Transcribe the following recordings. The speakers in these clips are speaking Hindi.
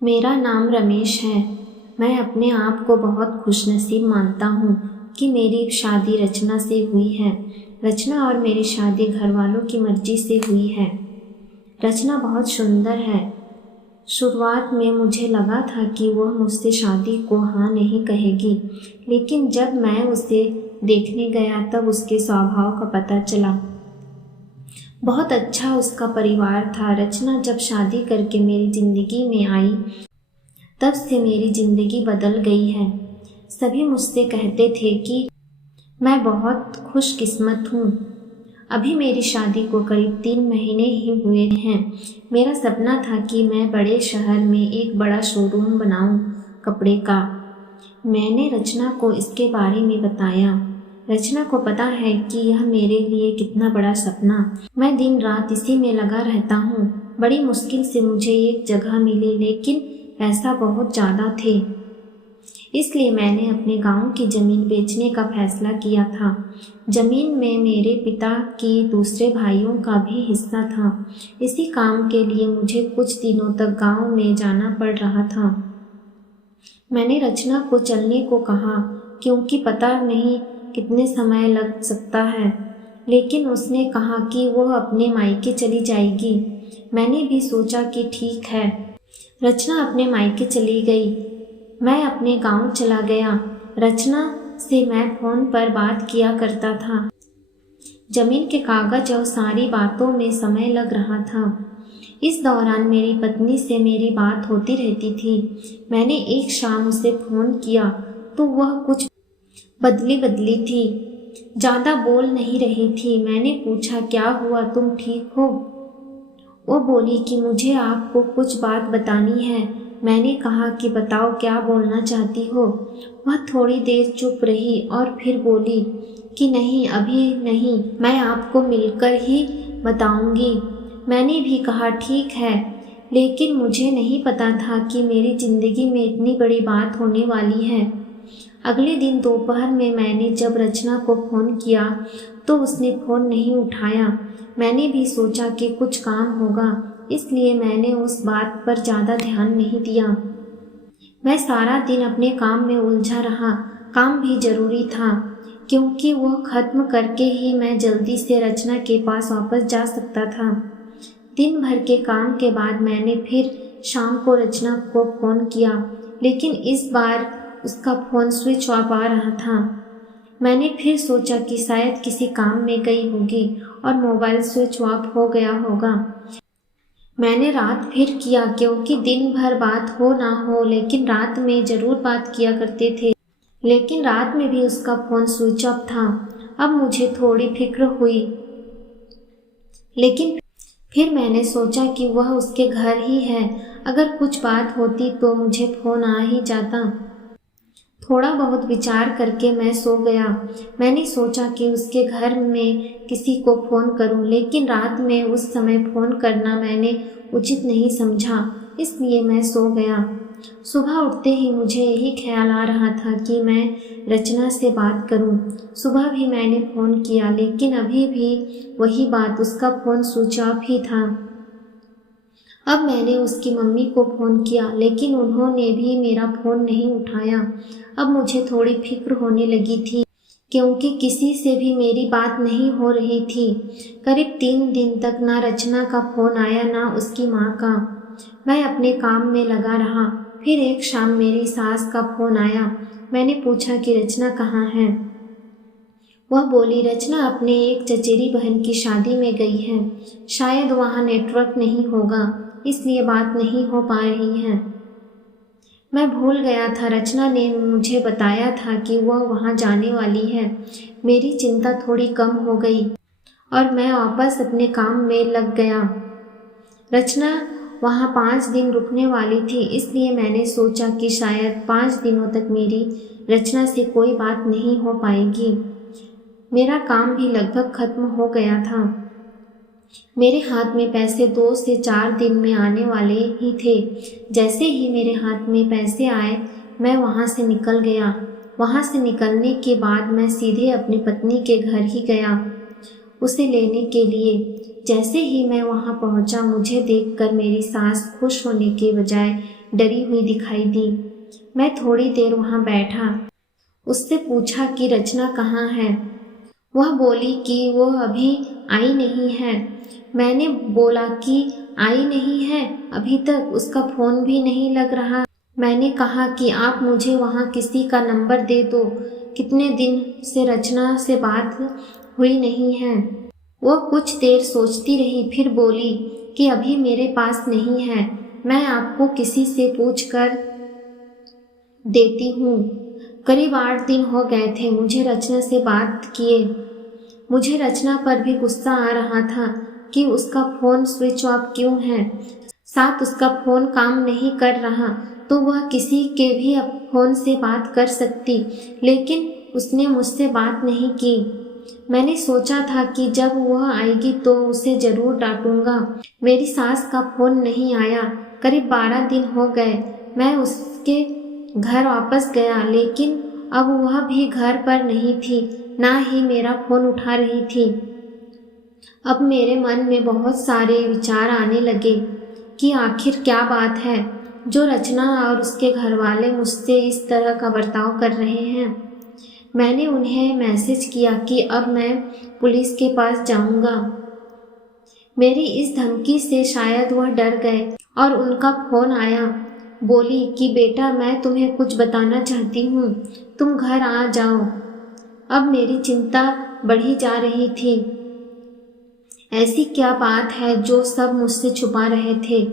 मेरा नाम रमेश है। मैं अपने आप को बहुत खुशनसीब मानता हूँ कि मेरी शादी रचना से हुई है। रचना और मेरी शादी घर वालों की मर्जी से हुई है। रचना बहुत सुंदर है। शुरुआत में मुझे लगा था कि वह मुझसे शादी को हाँ नहीं कहेगी, लेकिन जब मैं उसे देखने गया तब उसके स्वभाव का पता चला। बहुत अच्छा उसका परिवार था। रचना जब शादी करके मेरी ज़िंदगी में आई तब से मेरी ज़िंदगी बदल गई है। सभी मुझसे कहते थे कि मैं बहुत खुशकिस्मत हूँ। अभी मेरी शादी को करीब 3 महीने ही हुए हैं। मेरा सपना था कि मैं बड़े शहर में एक बड़ा शोरूम बनाऊं कपड़े का। मैंने रचना को इसके बारे में बताया। रचना को पता है कि यह मेरे लिए कितना बड़ा सपना। मैं दिन रात इसी में लगा रहता हूँ। बड़ी मुश्किल से मुझे एक जगह मिली, लेकिन पैसा बहुत ज़्यादा थे, इसलिए मैंने अपने गांव की ज़मीन बेचने का फैसला किया था। ज़मीन में मेरे पिता की दूसरे भाइयों का भी हिस्सा था। इसी काम के लिए मुझे कुछ दिनों तक गांव में जाना पड़ रहा था। मैंने रचना को चलने को कहा, क्योंकि पता नहीं कितने समय लग सकता है, लेकिन उसने कहा कि वह अपने मायके चली जाएगी। मैंने भी सोचा कि ठीक है। रचना अपने मायके चली गई। मैं अपने गांव चला गया। रचना से मैं फ़ोन पर बात किया करता था। ज़मीन के कागज और सारी बातों में समय लग रहा था। इस दौरान मेरी पत्नी से मेरी बात होती रहती थी। मैंने एक शाम उसे फ़ोन किया तो वह कुछ बदली थी, ज़्यादा बोल नहीं रही थी। मैंने पूछा, क्या हुआ, तुम ठीक हो? वो बोली कि मुझे आपको कुछ बात बतानी है। मैंने कहा कि बताओ, क्या बोलना चाहती हो? वह थोड़ी देर चुप रही और फिर बोली कि नहीं, अभी नहीं, मैं आपको मिलकर ही बताऊंगी। मैंने भी कहा ठीक है, लेकिन मुझे नहीं पता था कि मेरी ज़िंदगी में इतनी बड़ी बात होने वाली है। अगले दिन दोपहर में मैंने जब रचना को फ़ोन किया तो उसने फ़ोन नहीं उठाया। मैंने भी सोचा कि कुछ काम होगा, इसलिए मैंने उस बात पर ज़्यादा ध्यान नहीं दिया। मैं सारा दिन अपने काम में उलझा रहा। काम भी ज़रूरी था, क्योंकि वह ख़त्म करके ही मैं जल्दी से रचना के पास वापस जा सकता था। दिन भर के काम के बाद मैंने फिर शाम को रचना को फ़ोन किया, लेकिन इस बार उसका फ़ोन स्विच ऑफ आ रहा था। मैंने फिर सोचा कि शायद किसी काम में गई होगी और मोबाइल स्विच ऑफ हो गया होगा। मैंने रात फिर किया, क्योंकि दिन भर बात हो ना हो, लेकिन रात में ज़रूर बात किया करते थे। लेकिन रात में भी उसका फ़ोन स्विच ऑफ था। अब मुझे थोड़ी फिक्र हुई, लेकिन फिर मैंने सोचा कि वह उसके घर ही है। अगर कुछ बात होती तो मुझे फ़ोन आ ही जाता। थोड़ा बहुत विचार करके मैं सो गया। मैंने सोचा कि उसके घर में किसी को फ़ोन करूं, लेकिन रात में उस समय फ़ोन करना मैंने उचित नहीं समझा, इसलिए मैं सो गया। सुबह उठते ही मुझे यही ख्याल आ रहा था कि मैं रचना से बात करूं। सुबह भी मैंने फ़ोन किया, लेकिन अभी भी वही बात, उसका फ़ोन स्विच ऑफ ही था। अब मैंने उसकी मम्मी को फ़ोन किया, लेकिन उन्होंने भी मेरा फ़ोन नहीं उठाया। अब मुझे थोड़ी फिक्र होने लगी थी, क्योंकि किसी से भी मेरी बात नहीं हो रही थी। करीब 3 दिन तक ना रचना का फ़ोन आया, ना उसकी माँ का। मैं अपने काम में लगा रहा। फिर एक शाम मेरी सास का फ़ोन आया। मैंने पूछा कि रचना कहाँ है? वह बोली, रचना अपने एक चचेरी बहन की शादी में गई है। शायद वहाँ नेटवर्क नहीं होगा, इसलिए बात नहीं हो पा रही है। मैं भूल गया था। रचना ने मुझे बताया था कि वह वहाँ जाने वाली है। मेरी चिंता थोड़ी कम हो गई और मैं वापस अपने काम में लग गया। रचना वहाँ 5 दिन रुकने वाली थी, इसलिए मैंने सोचा कि शायद 5 दिनों तक मेरी रचना से कोई बात नहीं हो पाएगी। मेरा काम भी लगभग खत्म हो गया था। मेरे हाथ में पैसे 2 से 4 दिन में आने वाले ही थे। जैसे ही मेरे हाथ में पैसे आए, मैं वहाँ से निकल गया। वहाँ से निकलने के बाद मैं सीधे अपनी पत्नी के घर ही गया, उसे लेने के लिए। जैसे ही मैं वहाँ पहुँचा, मुझे देखकर मेरी सास खुश होने के बजाय डरी हुई दिखाई दी। मैं थोड़ी देर वहाँ बैठा। उससे पूछा कि रचना कहाँ है। वह बोली कि वो अभी आई नहीं है। मैंने बोला कि आई नहीं है, अभी तक उसका फ़ोन भी नहीं लग रहा। मैंने कहा कि आप मुझे वहाँ किसी का नंबर दे दो, कितने दिन से रचना से बात हुई नहीं है। वो कुछ देर सोचती रही, फिर बोली कि अभी मेरे पास नहीं है, मैं आपको किसी से पूछ कर देती हूँ। करीब 8 दिन हो गए थे मुझे रचना से बात किए। मुझे रचना पर भी गुस्सा आ रहा था कि उसका फ़ोन स्विच ऑफ क्यों है, साथ उसका फ़ोन काम नहीं कर रहा तो वह किसी के भी फ़ोन से बात कर सकती, लेकिन उसने मुझसे बात नहीं की। मैंने सोचा था कि जब वह आएगी तो उसे ज़रूर डांटूंगा। मेरी सास का फ़ोन नहीं आया। करीब 12 दिन हो गए। मैं उसके घर वापस गया, लेकिन अब वह भी घर पर नहीं थी, ना ही मेरा फ़ोन उठा रही थी। अब मेरे मन में बहुत सारे विचार आने लगे कि आखिर क्या बात है जो रचना और उसके घरवाले मुझसे इस तरह का बर्ताव कर रहे हैं। मैंने उन्हें मैसेज किया कि अब मैं पुलिस के पास जाऊंगा। मेरी इस धमकी से शायद वह डर गए और उनका फ़ोन आया। बोली कि बेटा, मैं तुम्हें कुछ बताना चाहती हूँ, तुम घर आ जाओ। अब मेरी चिंता बढ़ी जा रही थी। ऐसी क्या बात है जो सब मुझसे छुपा रहे थे।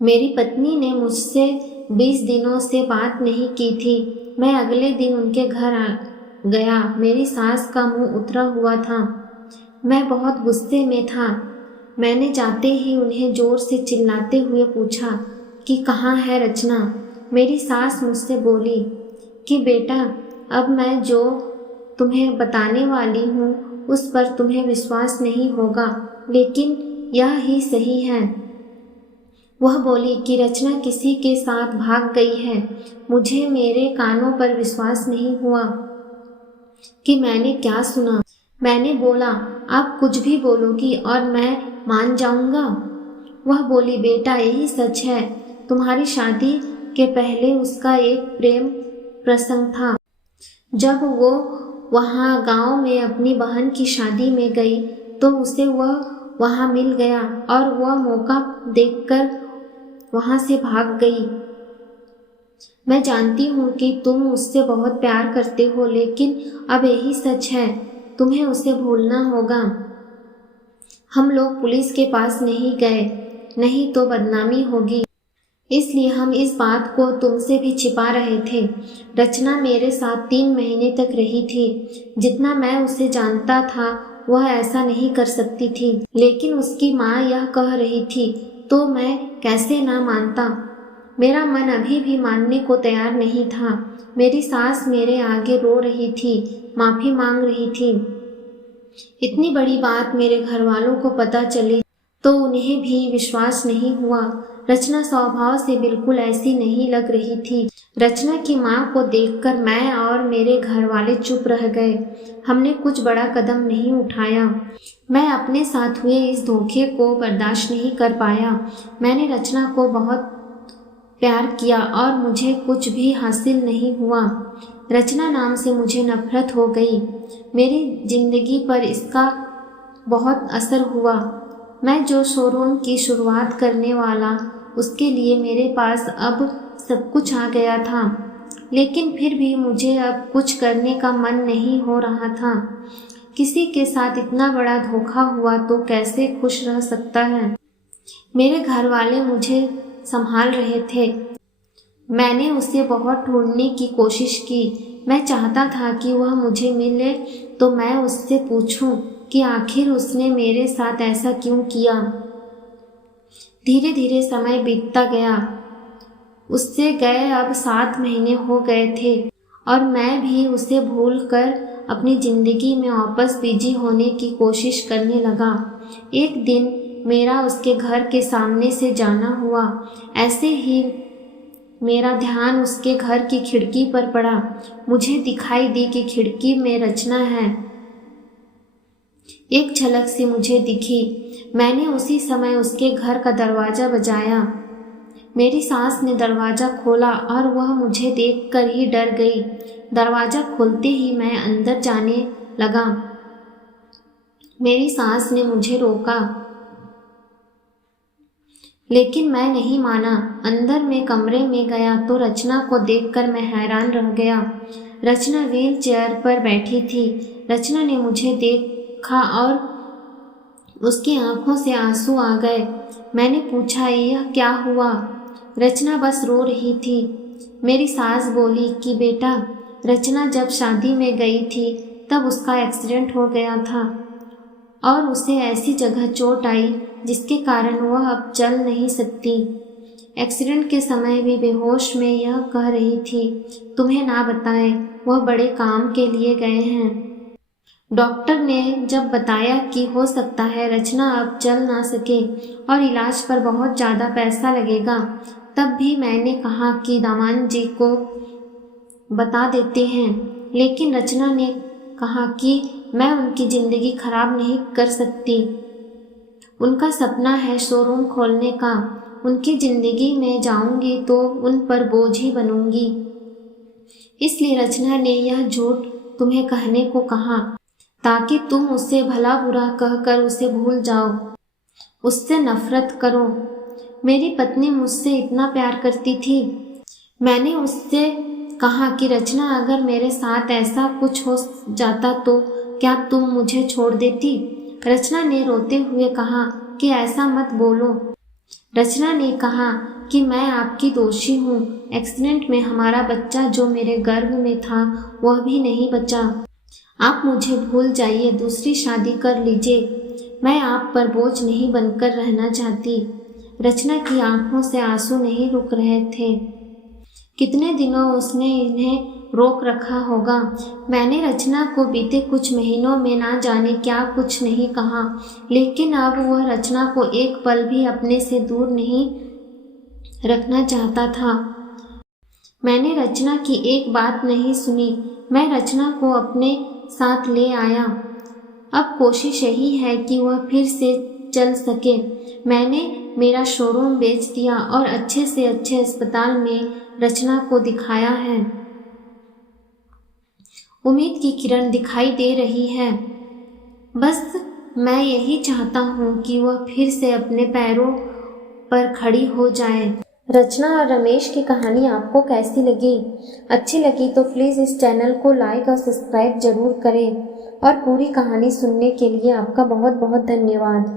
मेरी पत्नी ने मुझसे 20 दिनों से बात नहीं की थी। मैं अगले दिन उनके घर आ गया। मेरी सास का मुंह उतरा हुआ था। मैं बहुत गुस्से में था। मैंने जाते ही उन्हें जोर से चिल्लाते हुए पूछा कि कहाँ है रचना। मेरी सास मुझसे बोली कि बेटा, अब मैं जो तुम्हें बताने वाली हूँ उस पर तुम्हें विश्वास नहीं होगा, लेकिन यह ही सही है। वह बोली कि रचना किसी के साथ भाग गई है। मुझे मेरे कानों पर विश्वास नहीं हुआ कि मैंने क्या सुना। मैंने बोला, आप कुछ भी बोलोगी और मैं मान जाऊंगा। वह बोली, बेटा, यही सच है। तुम्हारी शादी के पहले उसका एक प्रेम प्रसंग था। जब वो वहाँ गांव में अपनी बहन की शादी में गई तो उसे वह वहाँ मिल गया और वह मौका देखकर वहाँ से भाग गई। मैं जानती हूँ कि तुम उससे बहुत प्यार करते हो, लेकिन अब यही सच है, तुम्हें उसे भूलना होगा। हम लोग पुलिस के पास नहीं गए, नहीं तो बदनामी होगी, इसलिए हम इस बात को तुमसे भी छिपा रहे थे। रचना मेरे साथ 3 महीने तक रही थी। जितना मैं उसे जानता था वह ऐसा नहीं कर सकती थी, लेकिन उसकी माँ यह कह रही थी तो मैं कैसे ना मानता। मेरा मन अभी भी मानने को तैयार नहीं था। मेरी सास मेरे आगे रो रही थी, माफ़ी मांग रही थी। इतनी बड़ी बात मेरे घर वालों को पता चली तो उन्हें भी विश्वास नहीं हुआ। रचना स्वभाव से बिल्कुल ऐसी नहीं लग रही थी। रचना की माँ को देखकर मैं और मेरे घर वाले चुप रह गए। हमने कुछ बड़ा कदम नहीं उठाया। मैं अपने साथ हुए इस धोखे को बर्दाश्त नहीं कर पाया। मैंने रचना को बहुत प्यार किया और मुझे कुछ भी हासिल नहीं हुआ। रचना नाम से मुझे नफरत हो गई। मेरी जिंदगी पर इसका बहुत असर हुआ। मैं जो शोरूम की शुरुआत करने वाला, उसके लिए मेरे पास अब सब कुछ आ गया था, लेकिन फिर भी मुझे अब कुछ करने का मन नहीं हो रहा था। किसी के साथ इतना बड़ा धोखा हुआ तो कैसे खुश रह सकता है। मेरे घर वाले मुझे संभाल रहे थे। मैंने उसे बहुत ढूंढने की कोशिश की। मैं चाहता था कि वह मुझे मिले तो मैं उससे पूछूं कि आखिर उसने मेरे साथ ऐसा क्यों किया। धीरे धीरे समय बीतता गया। उससे गए अब 7 महीने हो गए थे और मैं भी उसे भूलकर अपनी ज़िंदगी में वापस बिजी होने की कोशिश करने लगा। एक दिन मेरा उसके घर के सामने से जाना हुआ। ऐसे ही मेरा ध्यान उसके घर की खिड़की पर पड़ा। मुझे दिखाई दी कि खिड़की में रचना है। एक झलक सी मुझे दिखी। मैंने उसी समय उसके घर का दरवाज़ा बजाया। मेरी सास ने दरवाज़ा खोला और वह मुझे देखकर ही डर गई। दरवाज़ा खोलते ही मैं अंदर जाने लगा। मेरी सास ने मुझे रोका, लेकिन मैं नहीं माना। अंदर में कमरे में गया तो रचना को देखकर मैं हैरान रह गया। रचना व्हील चेयर पर बैठी थी। रचना ने मुझे देखा और उसकी आंखों से आंसू आ गए। मैंने पूछा, यह क्या हुआ? रचना बस रो रही थी। मेरी सास बोली कि बेटा, रचना जब शादी में गई थी तब उसका एक्सीडेंट हो गया था और उसे ऐसी जगह चोट आई जिसके कारण वह अब चल नहीं सकती। एक्सीडेंट के समय भी बेहोश में यह कह रही थी, तुम्हें ना बताए, वह बड़े काम के लिए गए हैं। डॉक्टर ने जब बताया कि हो सकता है रचना अब चल ना सके और इलाज पर बहुत ज़्यादा पैसा लगेगा, तब भी मैंने कहा कि दामाद जी को बता देते हैं। लेकिन रचना ने कहा कि मैं उनकी ज़िंदगी खराब नहीं कर सकती। उनका सपना है शोरूम खोलने का। उनकी ज़िंदगी में जाऊंगी तो उन पर बोझ ही बनूंगी। इसलिए रचना ने यह झूठ तुम्हें कहने को कहा ताकि तुम उससे भला बुरा कहकर उसे भूल जाओ, उससे नफरत करो। मेरी पत्नी मुझसे इतना प्यार करती थी। मैंने उससे कहा कि रचना, अगर मेरे साथ ऐसा कुछ हो जाता तो क्या तुम मुझे छोड़ देती? रचना ने रोते हुए कहा कि ऐसा मत बोलो। रचना ने कहा कि मैं आपकी दोषी हूँ। एक्सीडेंट में हमारा बच्चा जो मेरे गर्भ में था वह भी नहीं बचा। आप मुझे भूल जाइए, दूसरी शादी कर लीजिए। मैं आप पर बोझ नहीं बनकर रहना चाहती। रचना की आंखों से आंसू नहीं रुक रहे थे। कितने दिनों उसने इन्हें रोक रखा होगा। मैंने रचना को बीते कुछ महीनों में ना जाने क्या कुछ नहीं कहा, लेकिन अब वह रचना को एक पल भी अपने से दूर नहीं रखना चाहता था। मैंने रचना की एक बात नहीं सुनी। मैं रचना को अपने साथ ले आया। अब कोशिश यही है कि वह फिर से चल सके। मैंने मेरा शोरूम बेच दिया और अच्छे से अच्छे अस्पताल में रचना को दिखाया है। उम्मीद की किरण दिखाई दे रही है। बस मैं यही चाहता हूँ कि वह फिर से अपने पैरों पर खड़ी हो जाए। रचना और रमेश की कहानी आपको कैसी लगी? अच्छी लगी तो प्लीज़ इस चैनल को लाइक और सब्सक्राइब जरूर करें और पूरी कहानी सुनने के लिए आपका बहुत बहुत धन्यवाद।